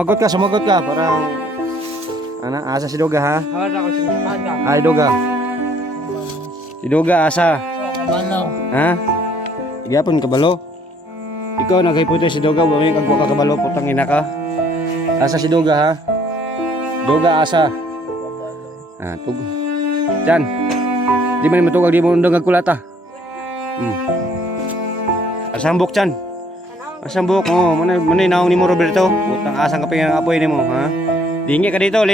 Sumagot ka. Parang, asa si Doga ha? Ay, Doga. Si Doga, asa? Ha? Igapon, kabalo. Ikaw, naghiputo si Doga, buming kagwa ka kabalo, putang ina ka. Asa si Doga ha? Doga, asa? Tug. Diyan. Di man matugag, di mo undang kulata. Asambok, Chan. Asambok, manay naong ni mo, Roberto. Putang asang kapay ang apoy ni mo, ha? Lingi ka dito.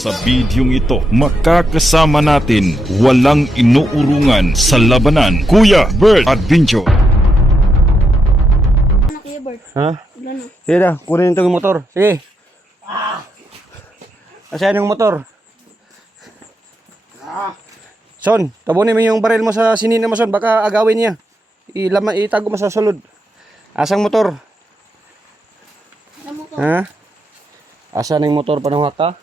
Sa bidyong ito, makakasama natin walang inuurungan sa labanan, Kuya Bert Adventure. Ha? Sige na, kunin ito yung motor. Sige. Asayan yung motor. Son, tabunin mo yung baril mo sa sinina mo, Son. Baka agawin niya. Itago mo sa sulod. Asang motor? Ha? Asa na yung motor panuha ka?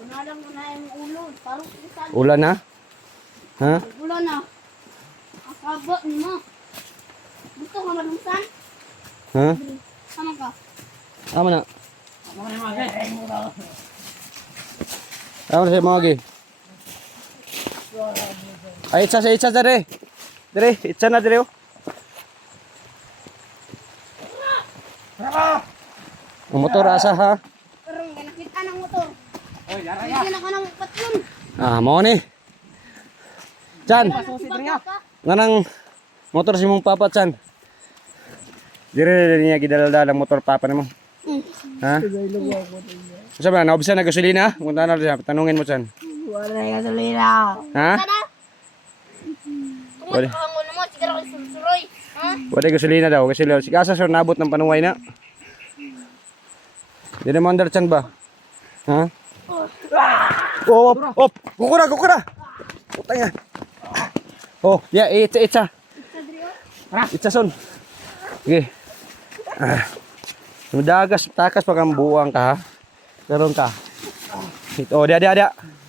Unalang mo na yung ulo. Parang isan. Ulan na? Ha? Ulo na. Akabot mo. Gusto ka malungsan? Ha? Sama ka. Ama na. Ama na siya mga gi. Ay, itsa dere. Dere, itsa na dere. Ang motor asa ha? Pero nakita ng motor. Hindi na ka nang patlon. Mau ni. Chan, nanang motor si mong papa, Chan. Dire niya gidala-dala ang motor papa nimo. Ha? Sabi na, naubisa na gasolina? Punta na rin, tanungin mo, Chan. Wala yung gasolina. Ha? Wala. Tumungo mo, sigara ko susuroy. Ha? Wala gasolina daw, kasi si Kasa sir nabot ng panuway na. Di na mandar, Chan ba? Ha? Op! Kukura! Putang yan. Oh, yeah, itsa. Itsa, Son. Sige. Takas pa kang buwang ka, ha? Karon ka. Oh, dia.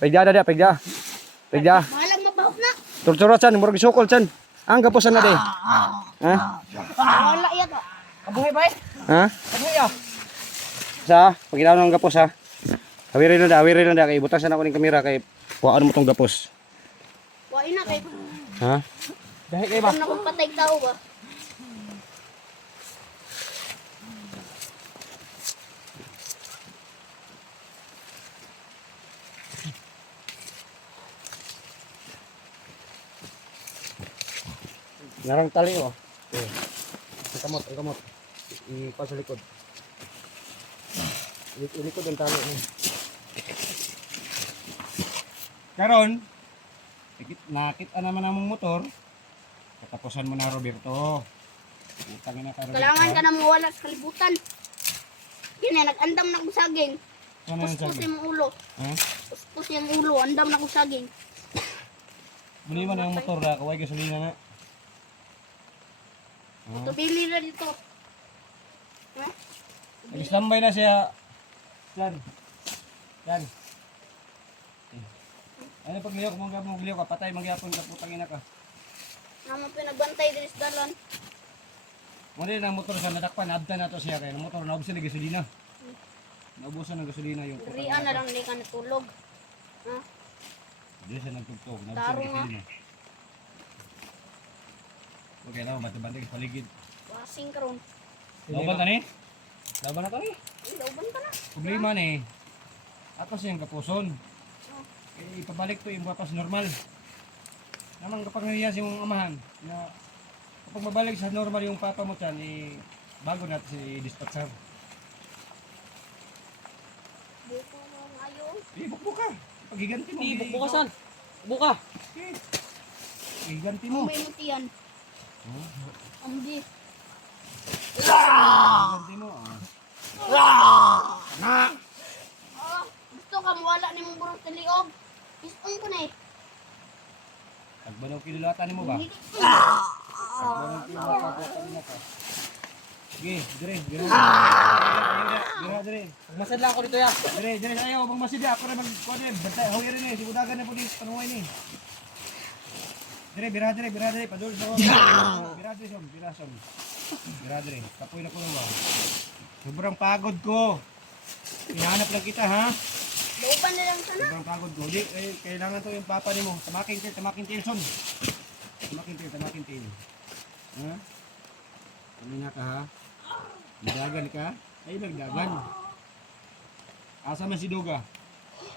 Pegda. Malang mabahok na. Turturot, Chan, murag sukol, Chan. Ang gapusan na, de. Ha? Wala iya ka. Kabuhi ba eh? Ha? Kabuhi ah. Sa, pagkinaw ng gapos, ha? Awirin na da. Kay butasan ako ng kamera, kay kuhaan mo tong gapos. Wala na kay. Ha? Dahil kayo ba? Kung nakapatay tao ba? Narang tali, oh. Okay. Ang kamot. Ipa sa likod. Ilikod ang tali. Karon, nakita naman ang motor. Katapusan mo na, Roberto. Utangin na ka, Roberto. Kailangan ka na mawala sa kalibutan. Yan nag-andam na kong saging. Ano yung Puspos sabi? yung ulo. Ha? Puspos yung ulo. Andam na kong saging. Bili mo na yung motor na, kaway gasolina na. Ito, bili na dito. Ha? Nag-standby na siya. Yan. Ano pag liyaw ka, patay magyapon ka, putang ina ka. Naman pinagbantay din sa dalan. Muna din ang motor sa nadakpan, abda na to siya kaya ang motor naubusan ng gasolina. Naubusan ng gasolina yung putang Riyan ina na ka. lang hindi ka natulog. Ha? Hindi siya nagtugtog, naubusan Taro ng nga. gasolina. Okay lang, bati-bati sa paligid. Wasing ka ron. Lauban ka ni? Lauban na kami. Ay, dauban ka na. Problema ni, atas yung kapuson. Ipabalik to yung wapas normal. Namang kapag nangyayas yung amahan, na kapag mabalik sa normal yung papa mo dyan, bago natin si dispatcher. Buko mo ang ayaw. Bukbo ka. Pagiganti mo. Bukasan. Buka. Pagiganti mo. May mutiyan. Amdi. Pagiganti mo. Ah, gusto ka mawala ni mong burong sa liog. Istong ko na eh. Pagbanaw kilulatan mo ba? Hindi. Pagbanaw kilulatan mo ka. Sige, dire. Dire. Masad lang ako dito ya. Dire, ayaw. Bang masidya. Ako na mag-kuhan eh. Bantay, hawin rin eh. Sibudagan na po din. Panuhay ni. Dire. Padul sa ako. Bira, dire. Kapoy na ko ba? Sobrang pagod ko. Hinahanap lang kita, ha? Lauban na lang sana. Sobrang pagod ko. Di, kailangan to yung papa ni mo. Tamaking tail, son. Tamaking tail. Ha? Ano nga ka, ha? Nagdagan ka? Ay, nagdagan. Asa man si Duga?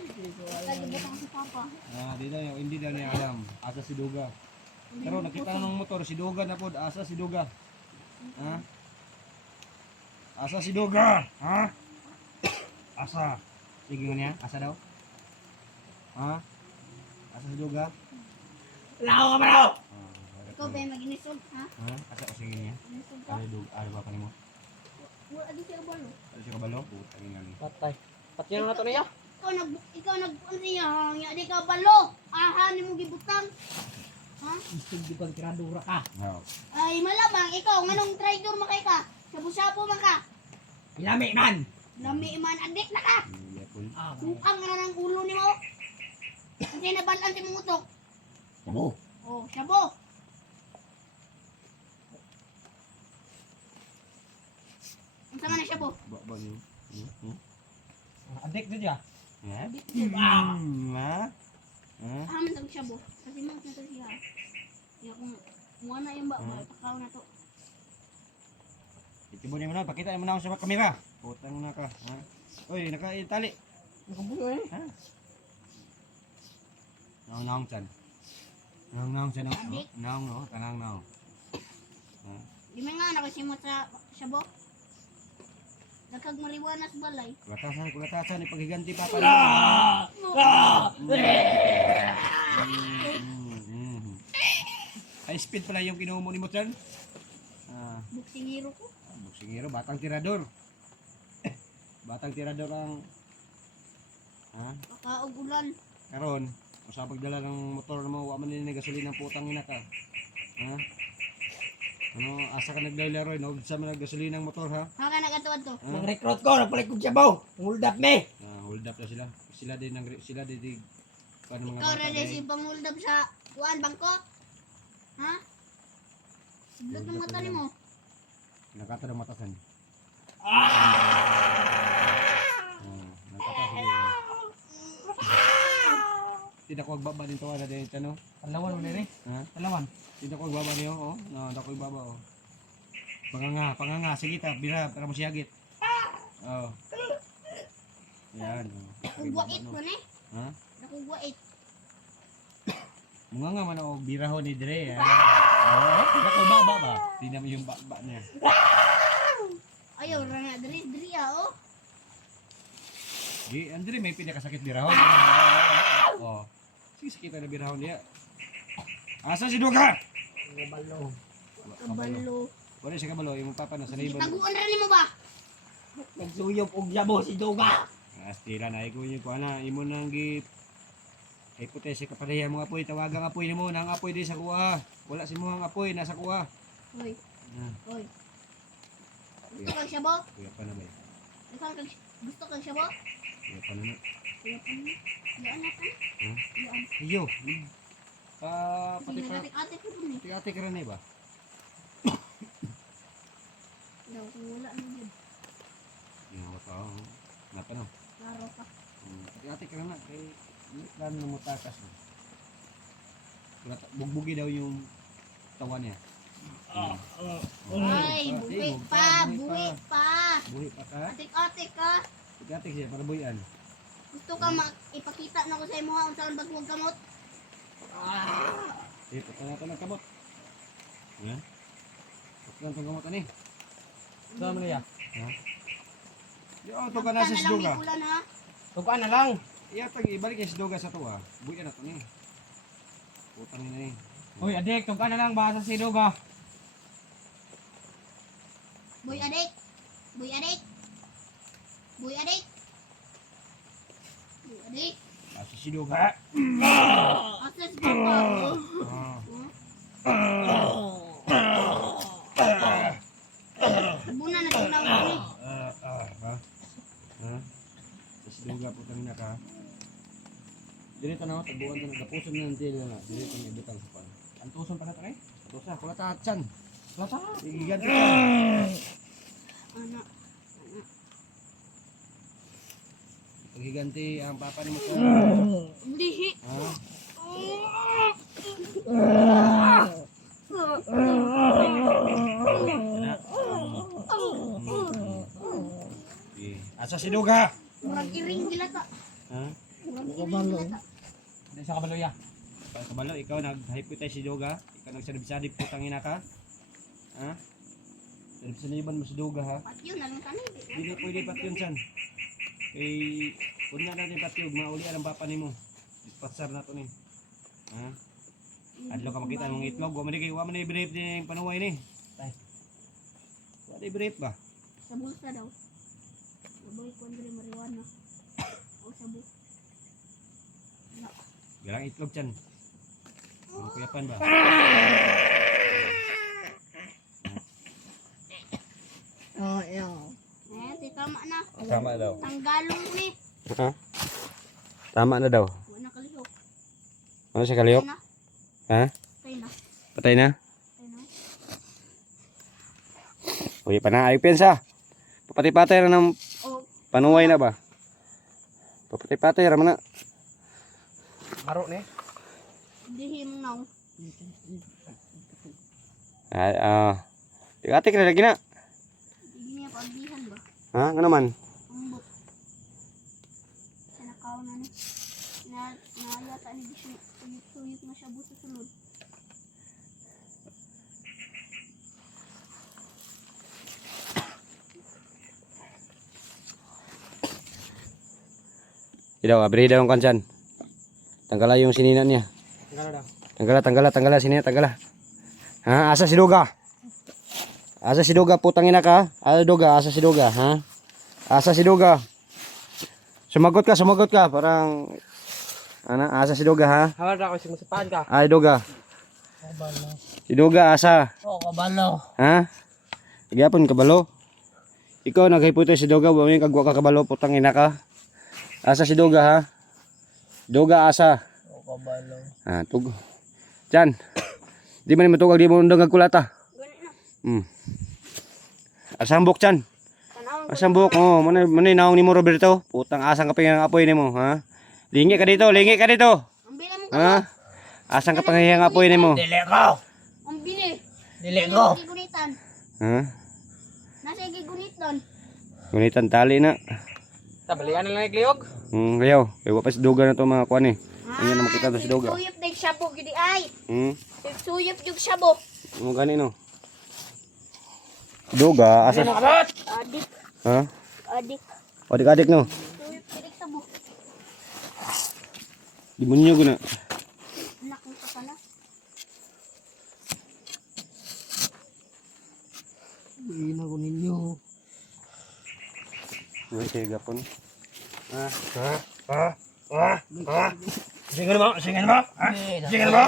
Nagibutang si Papa. Hindi daw niya alam. Asa si Duga? Pero nakita ng motor, si Duga na po. Asa si Duga? Ha? Asa si Duga? Ha? Asa? Sige nga niya, asa daw? Ha? Asa si Duga? Ikaw ba yung maginisog, ha? Ha? Asa o sige niya? Ginisog ka? Ano Duga? Ano ba pa mo? Wala di siya balo. Ano siya kabalo? Puta nga nga. Patay. Pati na to niya. Ikaw ano niya, nga di ka balo. Aha, ni mo gibutang. Ha? Gusto di pang tiradura ka. No. Ay, malamang ikaw, nganong traitor makay ka? Sabu-sabu man ka. Ilami man. Lami man, adik na ka. Yapon. Bukang na ng ulo ni mo. Kasi nabalan si mong utok. Sabo. Oh, sabo. Ang sama na sabo. Ba niyo? Adik din siya. Ha? Ah. Ha? Ha? Aman tag sabo. Kasi mo na to siya. Ya kung mo na yung ba, pakaw na to. Itibo niyo na, pakita mo na ako sa kamera. Putang na ka, ha? Oy, nakaitali. Nakabuyo eh. Ha? Naong chan. Naong chan. Adik. Naong no, kanang naong. Ha? Di man nga nakasimot sa sabo. Dakag mariwanas balay. Kulatasan, ipaghiganti pa pala. High speed pala yung kinuha mo ni mo chan. Ah, Buksingiro ko. buksingero, batang tirador. Batang tirador ang Pakaog ulan. karon, kung sa pagdala ng motor mo, wa man ni gasolina ng putang ina ka. Ha? Ano, asa ka naglalaro, no? Sa man gasolina ng motor, ha? Haka nagatuwad to. Nang recruit ko, nagpalit kong sabaw. Hold up me. Hold up na sila. Sila din paano mga Ikaw bata na din. si panguldab sa kuan bangko. Ha? Siblog ng mata ni mo. Nakata ng matasan. Nakata sige. Tidak ko agbaba din tawa na din no? Talawan mo din eh. Ha? Talawan. Tidak ko agbaba niyo, oh. No, dako ibaba, oh. Panganga, sige ta, bira para mo siyagit. Oh. Yan. Kugwait mo ni. Ha? Nakugwait. Mga nga man ako, biraho ni Dre, ha? Oo, tidak ko ibaba ba? Tingnan mo yung baba niya. Ayaw ra nga diri oh. Di, Andre, may pinakasakit birahon. Oh. Sige, sakit na birahon niya. Asa si Duga? Kabalo. Kabalo. Wala siya kabalo, yung papa na sa Sige, neighbor. taguan ra nimo ba? Nagsuyop og sabaw si Duga. Astira na, ikaw yung kuha imo nang gip. Hipotesi ka pareha mga apoy, tawagang apoy ni mo, nang apoy di sa kuha. Wala si mo ang apoy, nasa kuha. Hoy, Ah, hoy. Gusto kang sabo? kuya pa na ba? Gusto kang sabo? Kuya pa na na. Kuya pa mo. Yaan natin. Ha? Yaan. Iyo. Pati Sige, pa, natik-atik ko dun eh. ati ka rin eh ba? Daw, kung wala na yun. Yung mga tao, napa na. Klaro ka. Ati ka rin na, kay plan na mutakas na. Bugbugi daw yung tawa niya. Ay, buwi pa, buwi pa. Buhi pa ka? Atik-atik ka. Ati siya, para buhian. Gusto ka ipakita na ko sa imo kung saan bagwag kamot? Ito pa natin ang kamot. Ha? Ito lang itong kamot ani. Saan mo niya? Ha? Yung ito ka na sa Siduga. Ikulan ha. Tukaan na lang. Iyatag, ibalik yung Siduga sa tuwa. Buhian na ito ni. Putang nila eh. Uy, adik, tukaan na lang baka sa si Duga. Boy adik. Boy adik. Boy adik. Boy adik. Sa Siduga. Asa si Papa? Buna na tunaw ni. Ha? Ha? Sa Siduga putang nila ka. Dito na ako, tabuan na nagapusan na ng tila na. Dito na ibutang sa pan. Ang tuson pa na to eh. Ito sa, kula tatsan. Lata. Igiganti ka. Ana. Higanti ang papa ni mo ka. Dihi. Ha? Asa si Duga? Murag iring gilata. Ha? Murag iring gilata. Hindi sa kabalo ya. Kabalo, ikaw nag-hypothesize si Duga? Ikaw nagsadib-sadib putang ina ka? Ha? Sadib-sadiban mo si Duga ha? At yun, nalang kanin. Hindi na pwede pat yun san. Kung na natin pat yun, mauli ang papa ni mo. Dispatcher na to ni. Ha? Adlo ka makita ng mga itlog. Wa man na i-brief din yung panuway ni. Wa na i-brief ba? Sa bulsa daw. Saboy ko andre marijuana. O sabo. Garang itlog chan. Ang kuyapan ba? Si tama na. Tama daw. Tanggalong ni. Ha? Tama na daw. Wala kalihok. Ano siya kaliyok? Patay na. Ha? Patay na. Patay na? Patay na. Uy, panaayog pensa. Papatay-patay na ng O, panuway na ba? Papatay-patay na na. Maro ni. dihi mong naong. Ay, Tigatik na lagi na. Hindi niya pagdihan ba? Ha? Ano naman? Umbok. Sinakaw na ni. Naalata ni Bishu. Tuyok na siya buto sulod. Idaw, abri daw ang kansan. Tanggala yung sinina niya. Tanggala sinina, tanggala. Ha? Asa si Duga? Asa si Duga, putang ina ka? Asa si Duga, ha? Asa si Duga? Sumagot ka. Parang, asa si Duga, ha? Hawal ra ko si musipahan ka. Ay, Duga. Si Duga, asa? Oo, kabalo. Ha? Gyapon kabalo. Ikaw naghiputo si Duga, wa may kagwa ka kabalo, putang ina ka. Asa si Duga, ha? Duga, asa? Oo, kabalo. Tug. Diyan. Di man matugag, di mo undang kulata. Ganit na. Asambok chan. Tanawang ko. Asambok, manay naong ni mo Roberto. Putang asang ka ng apoy ni mo, ha? Lingi ka dito. Ang bila mong Ha? Asang ka ng apoy ni mo. Dili ko. Ang bili. Dili ko. Gigunitan. Ha? Nasa gigunitan. Gunitan tali na. Tabalian na lang ikliyog. Kayaw. Kaya pa si Duga na to mga kuan eh. Ano na makita to si Duga. Suyop na yung sabo gidi ay. Hmm? Suyop yung sabo. Ano gani no? Duga, asa? Adik. Ha? Adik. Adik-adik no? Suyop gidi sabo. Demonyo guna. Anak ng kapala. Ina ko ninyo. Uy, kaya gapon. Singan mo? Singan mo? Singan mo?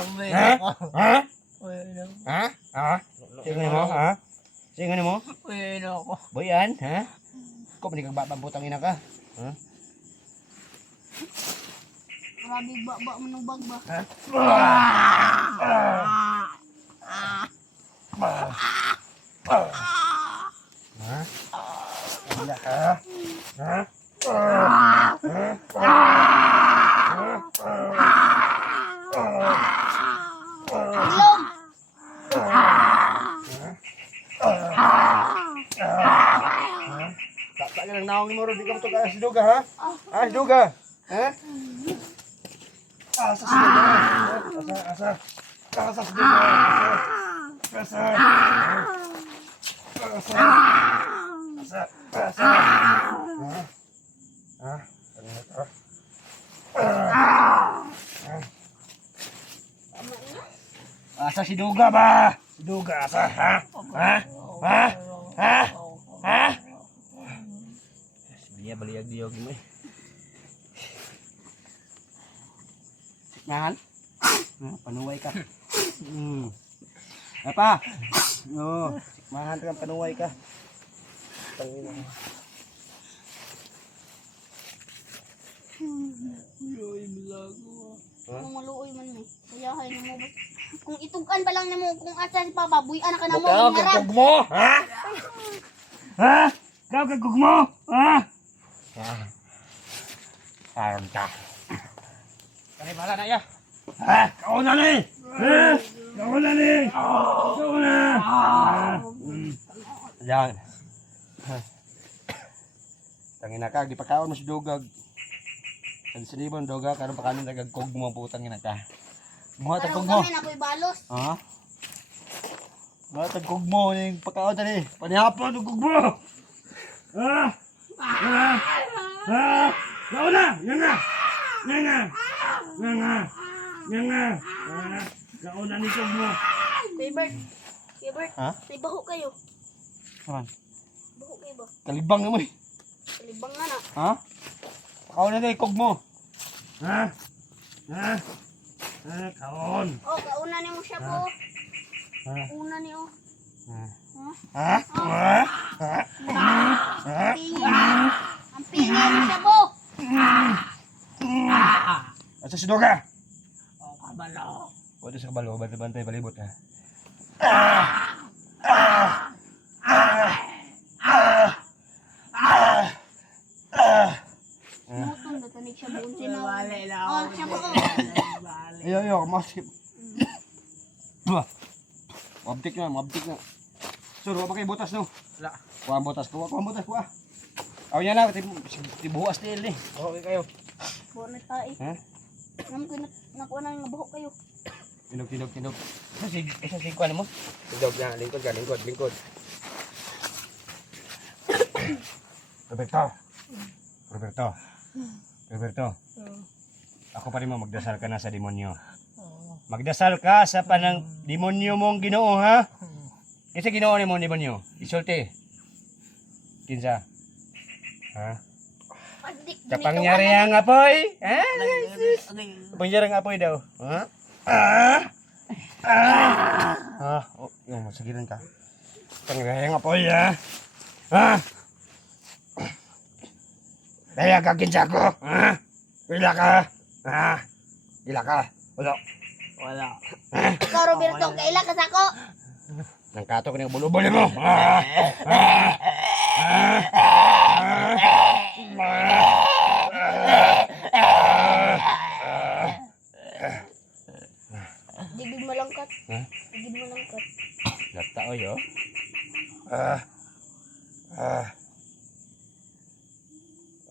Singan mo? Pwede ako. Boyan, ha? Ko pa kagbabang ina ka. Ha? Grabe ba manubag ba? Ilong. Tak ka lang naong ni mo ro di ka to ka si Duga, ha? Ah, si Duga. Ha? Asa si Duga. Asa si Duga. Asa si Duga ba? Si Duga asa, ha? Ha? Dia baliag dia gini. Nahan? Panuway ka. Apa? Oh, mahan ka panuway ka. Tangina. Kung maluoy man mo. Kaya hay mo ba? Kung itugan pa lang nimo kung asa si Papa, buy-an ka na mo. Ikaw kagug mo? Ha? Ha? Ikaw kagug mo? Ha? karon ka. Kani bala na ya. Kau na ni. Kau na ni. Kau na. Yan. Tangina ka, di pa kaon mo si Dugag. Sa libon Duga, karon pa kanin nagagkog mo putang ina ka. Mo tagkog mo. Kami na ko'y balos. Ha? Mo tagkog mo ning pagkaon tani. Panihapon ug mo. Kau na. Nga. Kau na ni mo. Kuya Bert. Ha? May baho kayo. Saan? Baho kayo ba? Kalibang na mo eh. Kalibang nga na. Ha? Kaon na ni kog mo. Kaon. Oh, kauna ni mo siya po. Una ni oh. Ang pingi mo siya po. Asa si Duga? Oh, kabalo. Pwede sa kabalo, bantay balibot ha. Mutong datanig siya buon sinaw. Wala na Oh, ako. siya po. Ayo, maskip. Mabtik na. Sur, wa pa kay butas no. Wala. Kuha ang butas, kuha. Aw yan na, tibuhas ni Eli. Okay kayo. Buon na tayo. Ha? Naman ko nakuha na yung baho kayo. Kinog. Isa si kuan mo. Kinog na, lingkod. Roberto. Ako pa rin mo, magdasal ka na sa demonyo. Magdasal ka sa panang demonyo mong Ginoo ha. Kasi Ginoo ni mong demonyo. Isulti. Kinsa? Ha? Adik, Kapangyarihang apoy? Ha? Kapangyarihang apoy daw. Ha? Oh, yung masagilan ka. Kapangyarihang apoy ha? Ha? Daya ka kinsa ko? Ha? Pila ka? Ha? Pila ka? Wala. Ikaw, Roberto, kaila ka sa ako. Nang katok ni bulo-bulo mo. Digid malangkat. Ha? Digid malangkat. Lata o yo.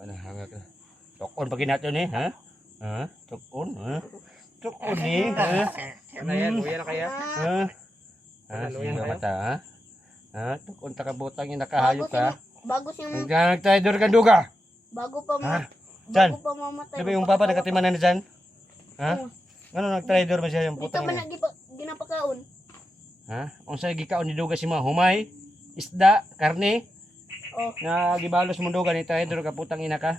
Ano hanga ka? Tukon pag nato ni, ha? Ha? Tukon, ha? Tukon ni, ha? Ano yan? Luya na kaya? Ha? Ha? Luyan Sino kayo? mata, ha? Ha? Tukon ta kabutang yung nakahayop ka. Bago siyang Nagtayador ka duga. bago pa mo. Ha? Saan? Bago pa mamatay. Sabi yung papa nagkatimanan na dyan? Ha? Ano nagtraidor ba siya yung Dito putang ba niya? ginapakaon? Ha? Unsay gikaon ni duga si mga humay, isda, karne, Oh. nga gibalos mo duga ni traidor ka putang ina ka.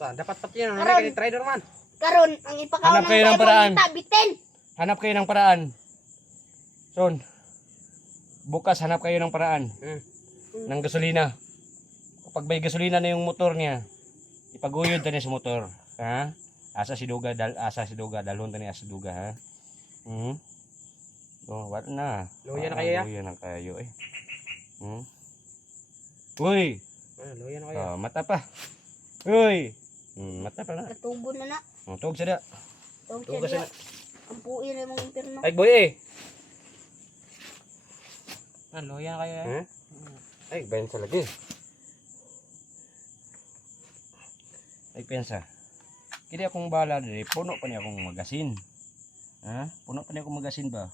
Saan? Dapat pati yan. Aron. Ano kay trader man? Karon ang ipakaon Hanap kayo ng paraan. Bitin. Hanap kayo ng paraan. Son. Bukas hanap kayo ng paraan. Ng gasolina. Kapag may gasolina na yung motor niya, ipaguyod ta niya sa motor. Ha? Asa si Duga, dalhon ta niya sa Duga, ha? Oh, what na? Luya na kayo, ya? Luya na kayo, eh. Uy! Luya na kayo. Mata pa. Uy! Mata pa na. Katugon na na. Tugog sa da. Tawag siya. Ang puin na mong impirno. Ay, boy eh. Luya na kayo eh. Ay, bensa lagi. Ay, pensa. Kini akong bala diri, puno pa niya akong magasin. Ha? Puno pa niya akong magasin ba?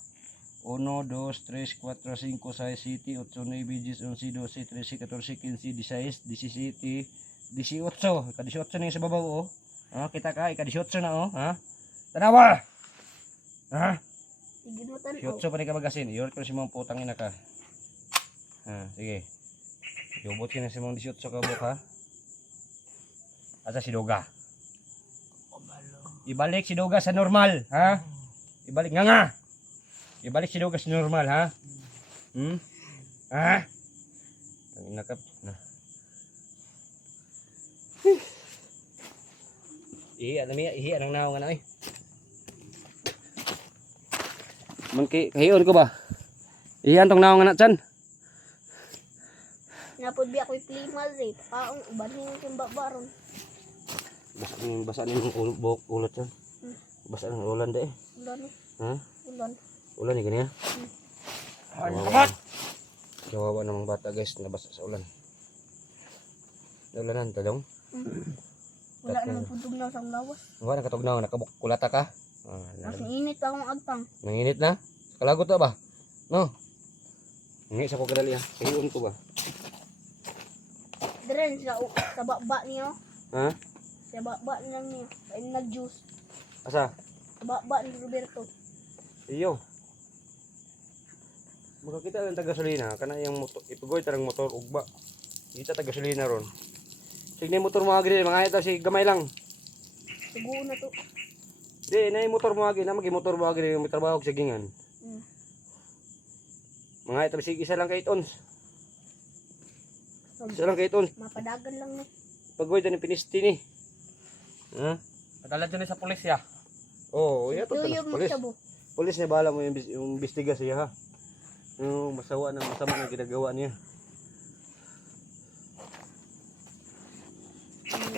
1, 2, 3, 4, 5, 6, 7, 8, 9, 10, 11, 12, 13, 14, 15, 16, 17, 18. Ika-18 na yung sa babaw, oh. Ha? Kita ka, ika-18 na, oh. Ha? Tanawa! Ha? Digid mo tan. 18 pa rin ka magasin. Iyor ko si mong putang ina ka. Ha, sige. Iubot ka na si mong 18 ka buk, ha? Asa si Duga? Ibalik si Duga sa normal, ha? Ibalik nga. Ibalik si Duga sa normal, ha? Ha? Ang nakap na. Ihi anong naong ano eh. Mangki kahiyon ko ba? Ihi antong naong anak chan. Napod biya ko'y plimal rin. Paong ubanin yung babaron. Basa ni yung ulot yan. Basa ng ulan deh. Ulan. Ha? Ulan. Ulan ni ganyan. Ay, kamat! Kawawa namang bata guys, nabasa sa ulan. Ulanan talong. Wala naman pudog na sa lawas. Wala nakatugnaw, nakabukulata ka. Mas init pa akong agtang. Nanginit na? Kalagot na ba? No. Ngi sa ko kadali ha. Kahiyon ko ba? Diren sa baba niyo. Ha? Sa baba lang niyo. Ay nag-juice. Asa? Sa baba ni Roberto. Iyo. Makakita lang taga-gasolina, kana yung motor, ipugoy tarang motor ugba. Kita taga-gasolina ron. Sige na motor mo agi mga ito si gamay lang. Sugo na to. Di na yung motor mo agi, na motor mo agi may trabaho sa gingan. Mga ito sige isa lang kay 8 ons. Isa lang kay 8 ons. Mapadagan lang na. Pagoy tani pinisti ni. Ha? Padala dyan sa pulis ya. Oh, iya to Tuyod mo pulis. siya bo. Pulis na bahala mo yung bistiga siya ha. Yung masawa ng masama na ginagawa niya.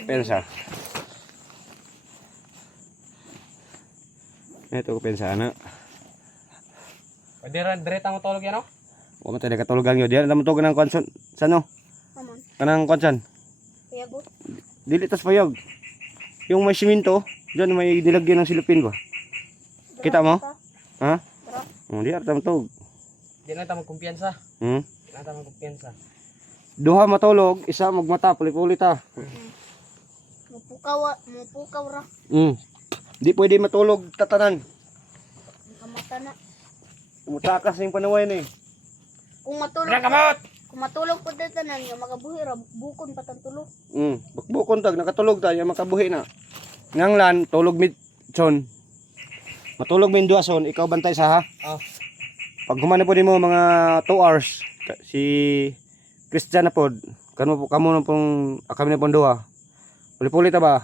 Pensa. Ito ko pensa na. Pwede rin, direta mo tulog yan, no? Wa man tayo katulugan yo. Diyan naman to kanang konson. Sano? Naman. Kanang konson. Kaya go. Dili tas payag. Yung may simento, diyan may nilagyan ng silipin ba? Kita mo? Ha? Tara. Oh, di arta to. Di na tayo magkumpiyansa. Hmm? Di na tayo magkumpiyansa. Duha matulog, isa magmata, pulit-pulit ha. Mupukaw ra. Di pwede matulog tatanan. Kamata na. Mutakas yung panaway na eh. Kung matulog. Kamot! Kung matulog po datanan nga magabuhi ra bukon patang tulog. Bakbukon tag, nakatulog tayo, makabuhi na. Nganglan, tulog midson. Matulog min duason, ikaw bantay sa ha. Oh. Pag humana po mo mga 2 hours, si Christian na po, kamo na pong, kami na pong duha. Puli-puli ta ba?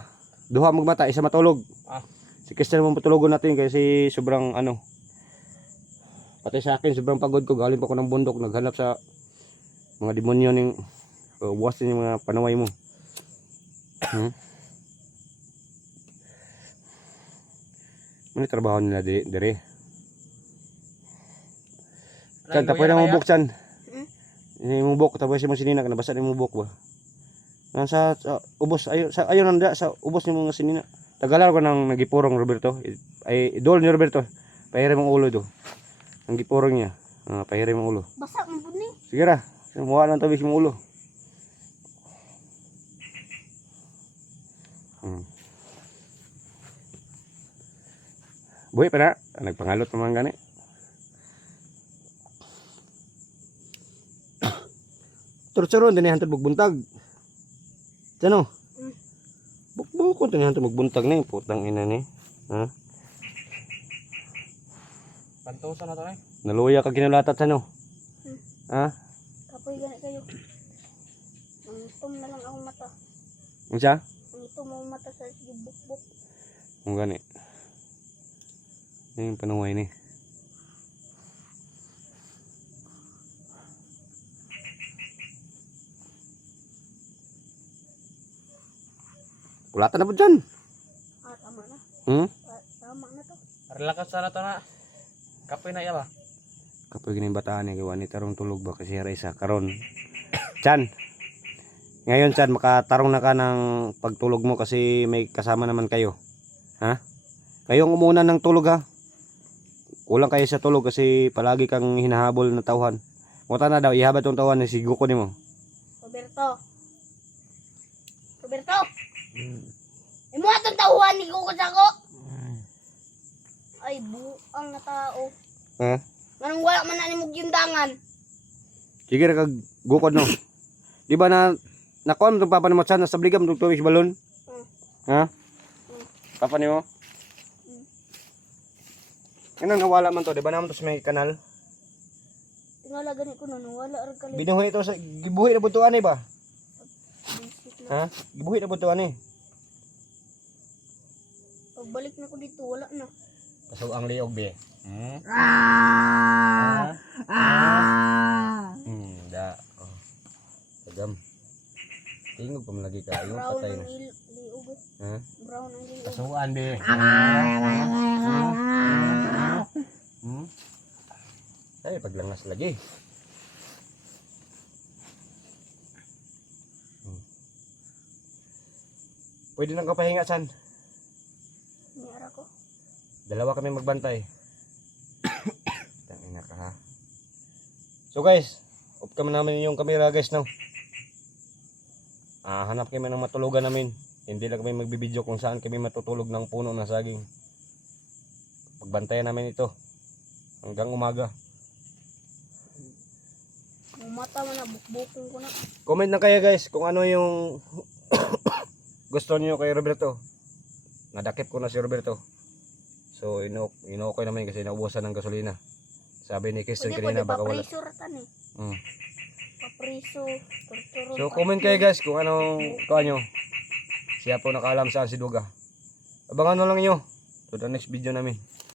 Duha magmata, isa matulog. Ah. Si Christian mo patulugon natin kasi sobrang ano. Pati sa akin, sobrang pagod ko. Galing pa ako ng bundok, naghanap sa mga demonyo ng buwasin yung mga panaway mo. Ano yung trabaho nila dire? Kan tapos na mubok san. Ini mubok tapos si mo sinina kana basa ni mubok ba. Nasa ubos ayo nanda sa ubos ni mga sinina. Tagalar ko nang nagipurong Roberto. Ay idol ni Roberto. Pahire mong ulo do. Ang gipurong niya. Pahire mong ulo. Basa man pud ni. Sige ra. Muha lang tabi mong ulo. Buhay pa na. Nagpangalot naman gani. Turut-turut din hantod magbuntag. Tano? Bukbukon din hantod magbuntag ni putang ina ni. Ha? Pantuso na to, eh. Naluya ka kinulatat tano. Ha? Kapoy gani kayo. Mangitom na lang akong mata. Unsa? Mangitom mo mata sa bukbuk. Kung gani. Yung panuway ni. Kulatan na po dyan. Tama na. Tama na to. Relax sana to na. Kapoy na iya ba? Kapag gining bataan ni wanita tarong tulog ba kasi hara isa karon. Chan. Ngayon Chan makatarong na ka ng pagtulog mo kasi may kasama naman kayo. Ha? Kayong umuna ng tulog ha. Kulang kayo sa tulog kasi palagi kang hinahabol na tauhan. Muta na daw ihabad tong tauhan ni siguko nimo. Roberto. Imo atong tauhan ni ko ko. Ay buang na tao. Ha? Manong wala man na nimog yundangan. Sige ra kag gukod no. Di ba na nakuha mo itong papa ni mo Chan, nasa bligam itong tubig balon? Ha? Papa ni mo? Ano nawala man to, di ba naman to sa may kanal? Tingala gani ko na wala ra kali. Binuhi ito sa, gibuhi na butuan eh ba? Basic na. Ha? Gibuhi na butuan eh. Pagbalik na ko dito wala na. Pasaw ang liog be. Da. Oh. Tagam. Tingog pa man lagi ka. Yung Brown patay ang na. liog. Ha? Brown ang liog. Kasuan be. Ay, paglangas lagi. Pwede nang kapahinga, San. Niyara ko. Dalawa kami magbantay. Tangina ka ha. So guys, off kami namin yung camera guys now. Hanap kami ng matulugan namin. Hindi lang kami magbibideo kung saan kami matutulog ng puno ng saging. Pagbantayan namin ito hanggang umaga. Ang mata mo na, bukbuking ko na. Comment na kayo guys kung ano yung gusto niyo kay Roberto. Nadakip ko na si Roberto. So ino-okay naman kasi naubusan ng gasolina. Sabi ni Kristen kanina baka wala. Papriso ratan eh. Papriso, torturo. So comment kayo guys kung anong nyo. Siya po nakaalam saan si Duga. Abangan na lang nyo to the next video namin.